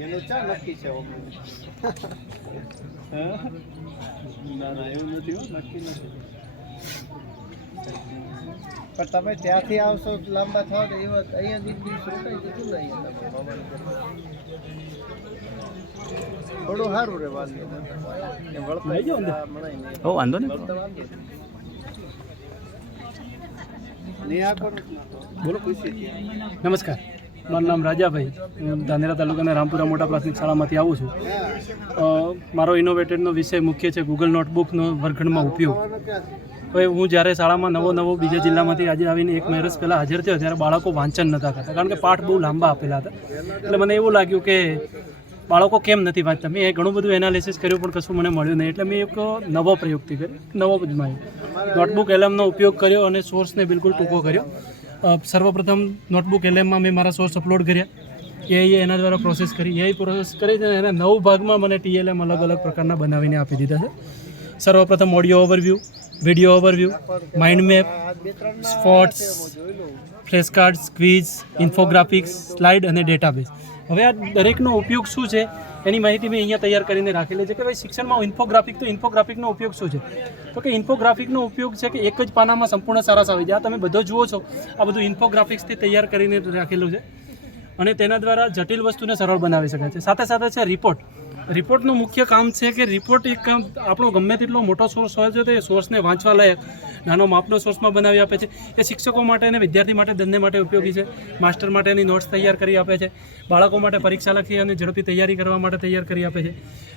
એનું ચા નક્કી છે ના ના એવું નથી, નક્કી નથી. પણ તમે ત્યાંથી આવશો લાંબા થાવ તો અહીંયા દિવસ રોકાઈ જતું ને અહીંયા થોડું સારું રે વાંધો વાંધો ને. બોલો ખુશી. નમસ્કાર, મારું નામ રાજાભાઈ. હું ધાનેરા તાલુકાના રામપુરા મોટા પ્રાથમિક શાળામાંથી આવું છું. મારો ઇનોવેટેડનો વિષય મુખ્ય છે ગૂગલ નોટબુકનો વર્ગખંડમાં ઉપયોગ. હવે હું જ્યારે શાળામાં નવો બીજા જિલ્લામાંથી આજે આવીને 1 વર્ષ પહેલાં હાજર થયો ત્યારે બાળકો વાંચન નહોતા કરતા, કારણ કે પાઠ બહુ લાંબા આપેલા હતા. એટલે મને એવું લાગ્યું કે બાળકો કેમ નથી વાંચતા. મેં ઘણું બધું એનાલિસિસ કર્યું પણ કશું મને મળ્યું નહીં. એટલે મેં એક નવો પ્રયોગથી કર્યો, નવો અજમાયો. નોટબુક એલએમનો ઉપયોગ કર્યો અને સોર્સને બિલકુલ ટૂંકો કર્યો. સર્વપ્રથમ નોટબુક એલએમમાં મેં મારા સોર્સ અપલોડ કર્યા. એના દ્વારા પ્રોસેસ કરી એના 9 ભાગમાં મને TLM અલગ અલગ પ્રકારના બનાવીને આપી દીધા છે. સર્વપ્રથમ audio overview, video overview, mind map, spots, flash cards, quiz, infographics, slide અને ડેટાબેઝ. હવે આ દરેકનો ઉપયોગ શું છે એની માહિતી મેં અહીંયા તૈયાર કરીને રાખેલી છે કે ભાઈ શિક્ષણમાં ઇન્ફોગ્રાફિકનો ઉપયોગ શું છે. તો કે ઇન્ફોગ્રાફિકનો ઉપયોગ છે કે એક જ પાનામાં સંપૂર્ણ સારાંશ આવી જાય. આ તમે બધો જુઓ છો, આ બધું ઇન્ફોગ્રાફિક્સથી તૈયાર કરીને રાખેલું છે અને તેના દ્વારા જટિલ વસ્તુને સરળ બનાવી શકાય છે. સાથે સાથે છે રિપોર્ટનું મુખ્ય કામ છે કે રિપોર્ટ એક કામ આપણો ગમે તેટલો મોટો સોર્સ હોય છે તો એ સોર્સને વાંચવા લાયક નાનો માપનો સોર્સમાં બનાવી આપે છે. એ શિક્ષકો માટે અને વિદ્યાર્થી માટે બંને માટે ઉપયોગી છે. માસ્ટર માટેની નોટ્સ તૈયાર કરી આપે છે, બાળકો માટે પરીક્ષા લખી અને ઝડપી તૈયારી કરવા માટે તૈયાર કરી આપે છે.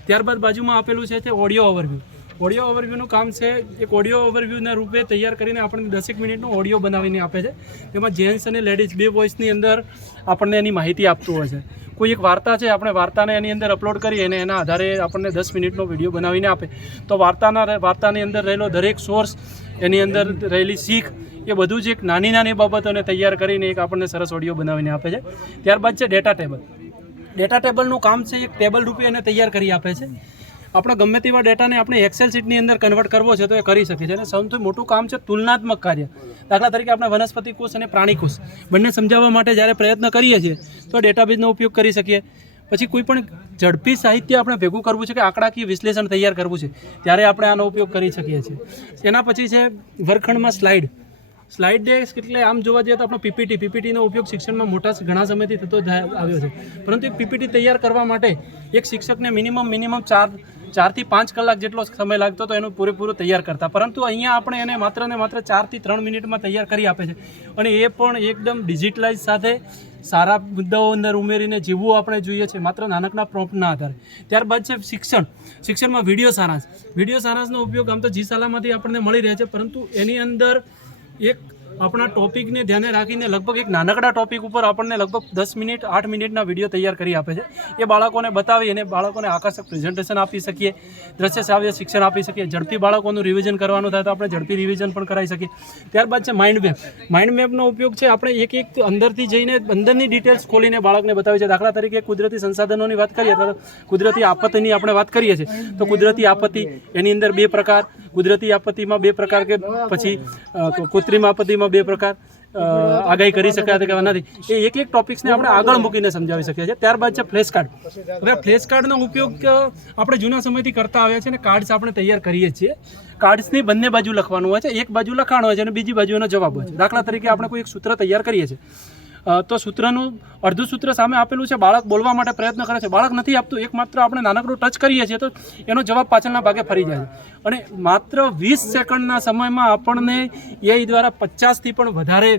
ત્યારબાદ બાજુમાં આપેલું છે ઓડિયો ઓવરવ્યૂ. ઓડિયો ઓવરવ્યૂનું કામ છે એક ઓડિયો ઓવરવ્યૂના રૂપે તૈયાર કરીને આપણને 10 મિનિટનો ઓડિયો બનાવીને આપે છે. તેમાં જેન્ટ્સ અને લેડીઝ બે વોઇસની અંદર આપણને એની માહિતી આપતું હોય છે. કોઈ એક વાર્તા છે, આપણે વાર્તાને એની અંદર અપલોડ કરીએ અને એના આધારે આપણને 10 મિનિટનો વિડીયો બનાવીને આપે તો વાર્તાની અંદર રહેલો દરેક સોર્સ, એની અંદર રહેલી શીખ, એ બધું જ એક નાની બાબતોને તૈયાર કરીને એક આપણને સરસ ઓડિયો બનાવીને આપે છે. ત્યારબાદ છે ડેટા ટેબલ. ડેટા ટેબલનું કામ છે એક ટેબલ રૂપે એને તૈયાર કરી આપે છે. આપણે ગમે તેવા ડેટાને આપણે એક્સેલ શીટની અંદર કન્વર્ટ કરવો છે તો એ કરી શકીએ છીએ. અને સૌથી મોટું કામ છે તુલનાત્મક કાર્ય. દાખલા તરીકે આપણે વનસ્પતિ કોષ અને પ્રાણી કોષ બંને સમજાવવા માટે જ્યારે પ્રયત્ન કરીએ છીએ તો ડેટાબેઝનો ઉપયોગ કરી શકીએ. પછી કોઈ પણ ઝડપી સાહિત્ય આપણે ભેગું કરવું છે કે આંકડાકીય વિશ્લેષણ તૈયાર કરવું છે ત્યારે આપણે આનો ઉપયોગ કરી શકીએ છીએ. એના પછી છે વર્ગખંડમાં સ્લાઇડ ડેસ્ક. એટલે આમ જોવા જઈએ તો આપણો પીપીટીનો ઉપયોગ શિક્ષણમાં ઘણા સમયથી થતો આવ્યો છે. પરંતુ એક પીપીટી તૈયાર કરવા માટે એક શિક્ષકને મિનિમમ 4 થી 5 કલાક જેટલો સમય લાગતો હતો એનું પૂરેપૂરું તૈયાર કરતા. પરંતુ અહીંયા આપણે એને માત્ર 4 થી 3 મિનિટમાં તૈયાર કરી આપે છે. અને એ પણ એકદમ ડિજિટલાઇઝ સાથે સારા મુદ્દાઓ અંદર ઉમેરીને જેવું આપણે જોઈએ છે માત્ર નાનકડા પ્રોમ્પ્ટના આધારે. ત્યારબાદ છે શિક્ષણમાં વિડીયો સારાંશનો ઉપયોગ આમ તો જી શાલામાંથી આપણને મળી રહે છે, પરંતુ એની અંદર એક આપણા ટોપિકને ધ્યાને રાખીને લગભગ એક નાનકડા ટોપિક ઉપર આપણને લગભગ 10 મિનિટ 8 મિનિટના વિડીયો તૈયાર કરી આપે છે. એ બાળકોને બતાવી અને બાળકોને આકર્ષક પ્રેઝન્ટેશન આપી શકીએ, દ્રશ્ય શ્રાવ્ય શિક્ષણ આપી શકીએ. ઝડપી બાળકોનું રિવિઝન કરવાનું થાય તો આપણે ઝડપી રિવિઝન પણ કરાવી શકીએ. ત્યારબાદ છે માઇન્ડ મેપનો ઉપયોગ છે આપણે એક અંદરથી જઈને અંદરની ડિટેલ્સ ખોલીને બાળકને બતાવી છે. દાખલા તરીકે કુદરતી સંસાધનોની વાત કરીએ તો કુદરતી આપત્તિની આપણે વાત કરીએ છીએ તો કુદરતી આપત્તિ એની અંદર 2 પ્રકાર, કુદરતી આપત્તિમાં 2 પ્રકાર કે પછી કૃત્રિમ આપત્તિમાં 2 પ્રકાર આગાહી કરી શકાય કે નથી. એ એક ટોપિક્સને આપણે આગળ મૂકીને સમજાવી શકીએ છીએ. ત્યારબાદ છે ફ્લેશ કાર્ડ. હવે ફ્લેશ કાર્ડનો ઉપયોગ આપણે જૂના સમયથી કરતા આવ્યા છીએ અને કાર્ડ્સ આપણે તૈયાર કરીએ છીએ. કાર્ડ્સની બંને બાજુ લખવાનું હોય છે, એક બાજુ લખાણ હોય છે અને બીજી બાજુ એનો જવાબ હોય છે. દાખલા તરીકે આપણે કોઈ એક સૂત્ર તૈયાર કરીએ છીએ તો સૂત્રનું અડધું સૂત્ર સામે આપેલું છે, બાળક બોલવા માટે પ્રયત્ન કરે છે, બાળક નથી આપતું, એક માત્ર આપણે નાનકડું ટચ કરીએ છીએ તો એનો જવાબ પાછળના ભાગે ફરી જાય છે. અને માત્ર 20 સેકન્ડના સમયમાં આપણને AI દ્વારા 50થી પણ વધારે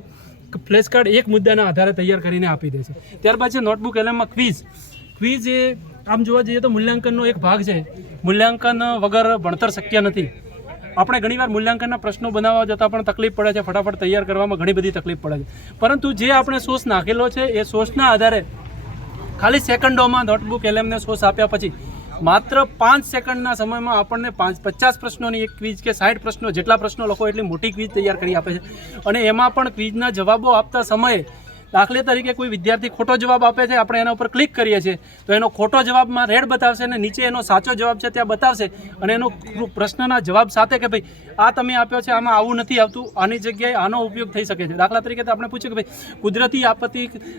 ફ્લેશ કાર્ડ એક મુદ્દાના આધારે તૈયાર કરીને આપી દે છે. ત્યારબાદ છે નોટબુક એલએમમાં ક્વિઝ એ આમ જોવા જઈએ તો મૂલ્યાંકનનો એક ભાગ છે. મૂલ્યાંકન વગર ભણતર શક્ય નથી. આપણે ઘણીવાર મૂલ્યાંકનના પ્રશ્નો બનાવવા જતાં પણ તકલીફ પડે છે, ફટાફટ તૈયાર કરવામાં ઘણી બધી તકલીફ પડે છે. પરંતુ જે આપણે સોર્સ નાખેલો છે એ સોર્સના આધારે ખાલી સેકન્ડોમાં નોટબુક એલએમને સોર્સ આપ્યા પછી માત્ર 5 સેકન્ડના સમયમાં આપણને 50 પ્રશ્નોની એક ક્વિઝ કે 60 પ્રશ્નો જેટલા પ્રશ્નો લખો એટલી મોટી ક્વિઝ તૈયાર કરી આપે છે. અને એમાં પણ ક્વિઝના જવાબો આપતા સમયે દાખલા તરીકે કોઈ વિદ્યાર્થી ખોટો જવાબ આપે છે, આપણે એના ઉપર ક્લિક કરીએ છીએ તો એનો ખોટો જવાબમાં રેડ બતાવશે અને નીચે એનો સાચો જવાબ છે ત્યાં બતાવશે અને એનો પ્રશ્નના જવાબ સાથે કે ભાઈ આ તમે આપ્યો છે, આમાં આવું નથી આવતું, આની જગ્યાએ આનો ઉપયોગ થઈ શકે છે. દાખલા તરીકે આપણે પૂછ્યું કે ભાઈ કુદરતી આપત્તિ